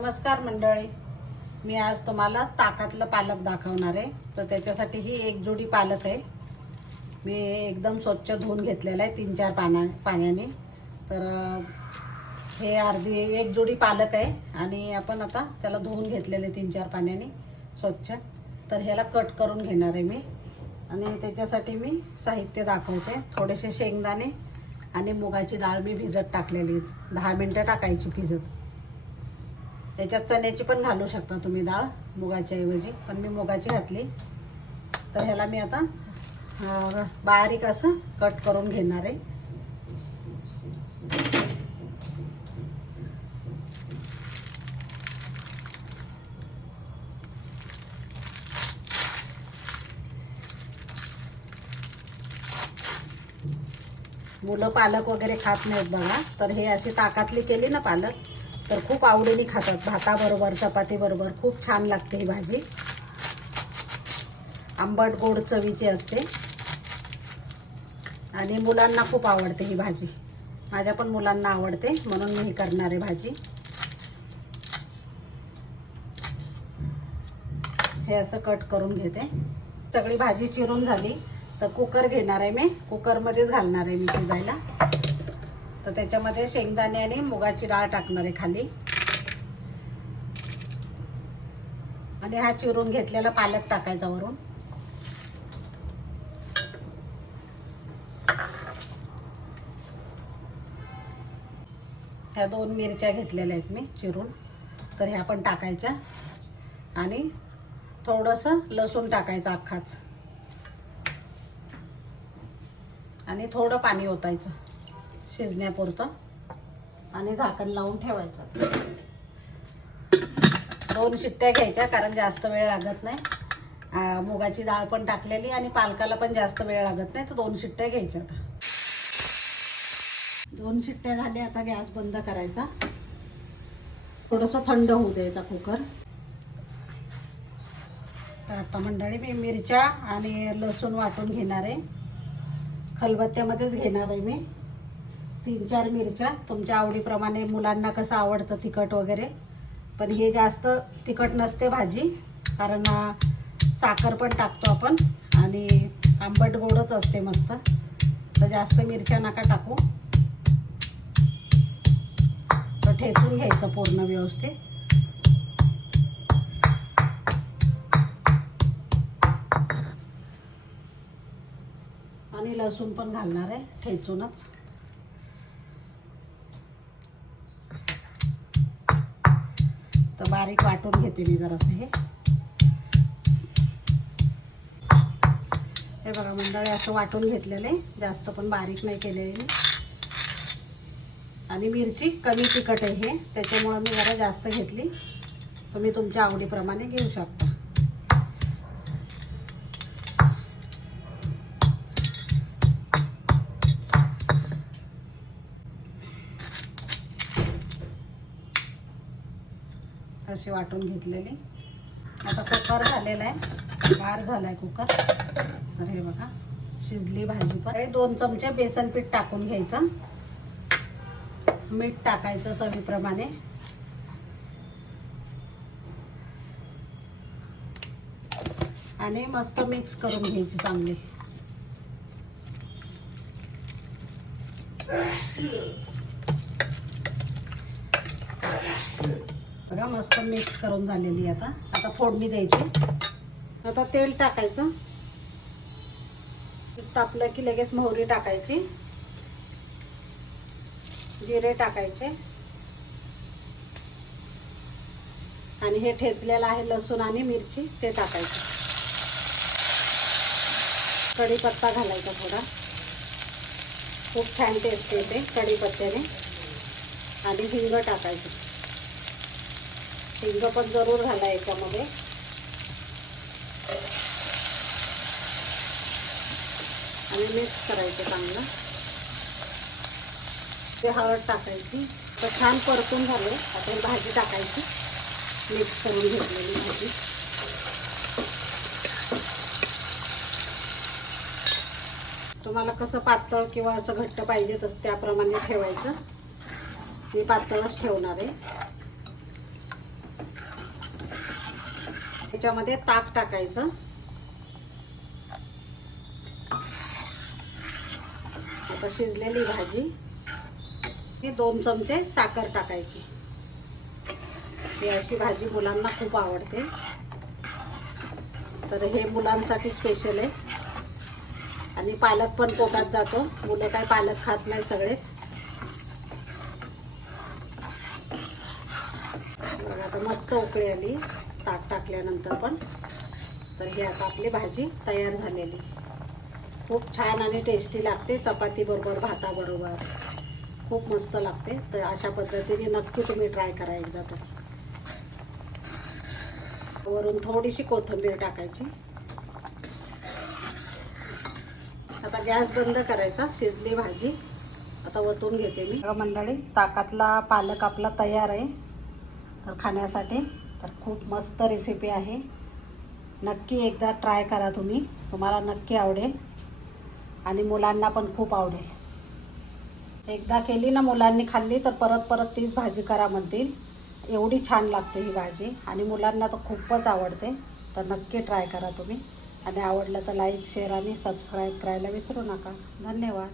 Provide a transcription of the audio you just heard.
नमस्कार मंडळी. मी आज तुम्हाला ताकातलं पालक दाखवणार आहे. तर त्याच्यासाठी ही एक जोडी पालक आहे. मी एकदम स्वच्छ धुवून घेतलेलं आहे तीन चार पाना पाण्याने. तर हे अर्धी एक जोडी पालक आहे. आणि आपण आता त्याला धुवून घेतलेलं आहे तीन चार पाण्याने स्वच्छ. तर ह्याला कट करून घेणार आहे मी. आणि त्याच्यासाठी मी साहित्य दाखवते. थोडेसे शेंगदाणे आणि मुगाची डाळ मी भिजत टाकलेली दहा मिनटं टाकायची भिजत. त्याच्यात चण्याची पण घालू शकता तुम्ही डाळ मुगाच्या ऐवजी. पण मी मुगाची घातली. तर ह्याला मी आता बारीक असं कट करून घेणार आहे. मुलं पालक वगैरे खात नाहीत बघा. तर हे अशी ताकातली केली ना पालक? तर खूप आवडीने खातात. भाताबरोबर चपातीबरोबर खूप छान लागते ही भाजी. आंबट गोड चवीची असते. आणि मुलांना खूप आवडते ही भाजी. माझ्या पण मुलांना आवडते म्हणून मी ही करणार आहे भाजी. हे असं कट करून घेते. सगळी भाजी चिरून झाली तर कुकर घेणार आहे मी. कुकरमध्येच घालणार आहे मी शिजायला. तर त्याच्यामध्ये शेंगदाणे आणि मुगाची डाळ टाकणार आहे खाली. आणि हा चिरून घेतलेला पालक टाकायचा वरून. ह्या दोन मिरच्या घेतलेल्या आहेत मी चिरून. तर ह्या पण टाकायच्या. आणि थोडंसं लसूण टाकायचं अख्खाच. आणि थोडं पाणी ओतायचं. शिजण्यापुरतं आणि झाकण लावून ठेवायचं. दोन शिट्ट्या घ्यायच्या कारण जास्त वेळ लागत नाही. मुगाची डाळ पण टाकलेली आणि पालकाला पण जास्त वेळ लागत नाही तर दोन शिट्ट्या घ्यायच्या आता. दोन शिट्ट्या झाल्या आता गॅस बंद करायचा. थोडंसं थंड होऊ द्यायचा कुकर. तर आता मंडळी मी मिरच्या आणि लसूण वाटून घेणार आहे. खलबत्त्यामध्येच घेणार आहे मी. तीन चार मिरच्या. तुमच्या आवडीप्रमाणे मुलांना कसं आवडतं तिखट वगैरे. पण हे जास्त तिखट नसते भाजी. कारण साखर पण टाकतो आपण. आणि आंबट गोडच असते मस्त. तर जास्त मिरच्या नका टाकू. तर ठेचून घ्यायचं पूर्ण व्यवस्थित. आणि लसूण पण घालणार आहे ठेचूनच. बारीक वाटून घेते मी जरासं हे. हे बघा मंडळी असं वाटून घेतलेलं. आहे जास्त पण बारीक नाही केलेली आणि मिरची कमी तिखट आहे हे. त्याच्यामुळं मी जरा जास्त घेतली. तुम्ही तुमच्या आवडीप्रमाणे घेऊ शकता. असे वाटून घेतलेली. आता कुकर झालेला आहे. गार झाला आहे कुकर. तर हे बघा शिजली भाजी पण. हे दोन चमचे बेसन पीठ टाकून घ्यायचं. मीठ टाकायचं चवीप्रमाणे. आणि मस्त मिक्स करून घ्यायची चांगली. बघा मस्त मिक्स करून झालेली आता. आता फोडणी द्यायची. आता तेल टाकायचं. तापलं की लगेच मोहरी टाकायची. जिरे टाकायचे. आणि हे ठेचलेलं आहे लसूण आणि मिरची ते टाकायचं. कढीपत्ता घालायचा थोडा. खूप छान टेस्ट येते कढीपत्त्याने. आणि हिंग टाकायचं. हिंग पण जरूर घाला याच्यामध्ये. आणि मिक्स करायचं चांगलं. ते हळद टाकायची. तर छान परतून झाले. आता भाजी टाकायची. मिक्स करून घेतलेली भाजी. तुम्हाला कसं पातळ किंवा असं घट्ट पाहिजे तसं त्याप्रमाणे ठेवायचं. मी पातळच ठेवणार आहे. ह्याच्यामध्ये ताक टाकायचं. आता शिजलेली भाजी. ही दोन चमचे साखर टाकायची. ही अशी भाजी मुलांना खूप आवडते. तर हे मुलांसाठी स्पेशल आहे. आणि पालक पण पोटात जातो. मुलं काय पालक खात नाही सगळेच बघा आता मस्त उकळी आली. ताक टाकल्यानंतर पण. तर ही आता आपली भाजी तयार झालेली. खूप छान आणि टेस्टी लागते. चपातीबरोबर भाताबरोबर खूप मस्त लागते. तर अशा पद्धतीने नक्की तुम्ही ट्राय करा एकदा तर. वरून थोडीशी कोथिंबीर टाकायची. आता गॅस बंद करायचा. शिजली भाजी. आता वतून घेते मी. मंडळी ताकातला पालक आपला तयार आहे. तर खाण्यासाठी. तर खूप मस्त रेसिपी आहे. नक्की एकदा ट्राय करा तुम्ही. तुम्हाला नक्की आवडेल. आणि मुलांना पण खूप आवडेल. एकदा केली ना मुलांनी खाल्ली तर परत परत तीच भाजी करा म्हणतील. एवढी छान लागते ही भाजी. आणि मुलांना तर खूपच आवडते. तर नक्की ट्राय करा तुम्ही. आणि आवडलं तर लाईक शेअर आणि सबस्क्राईब करायला विसरू नका. धन्यवाद.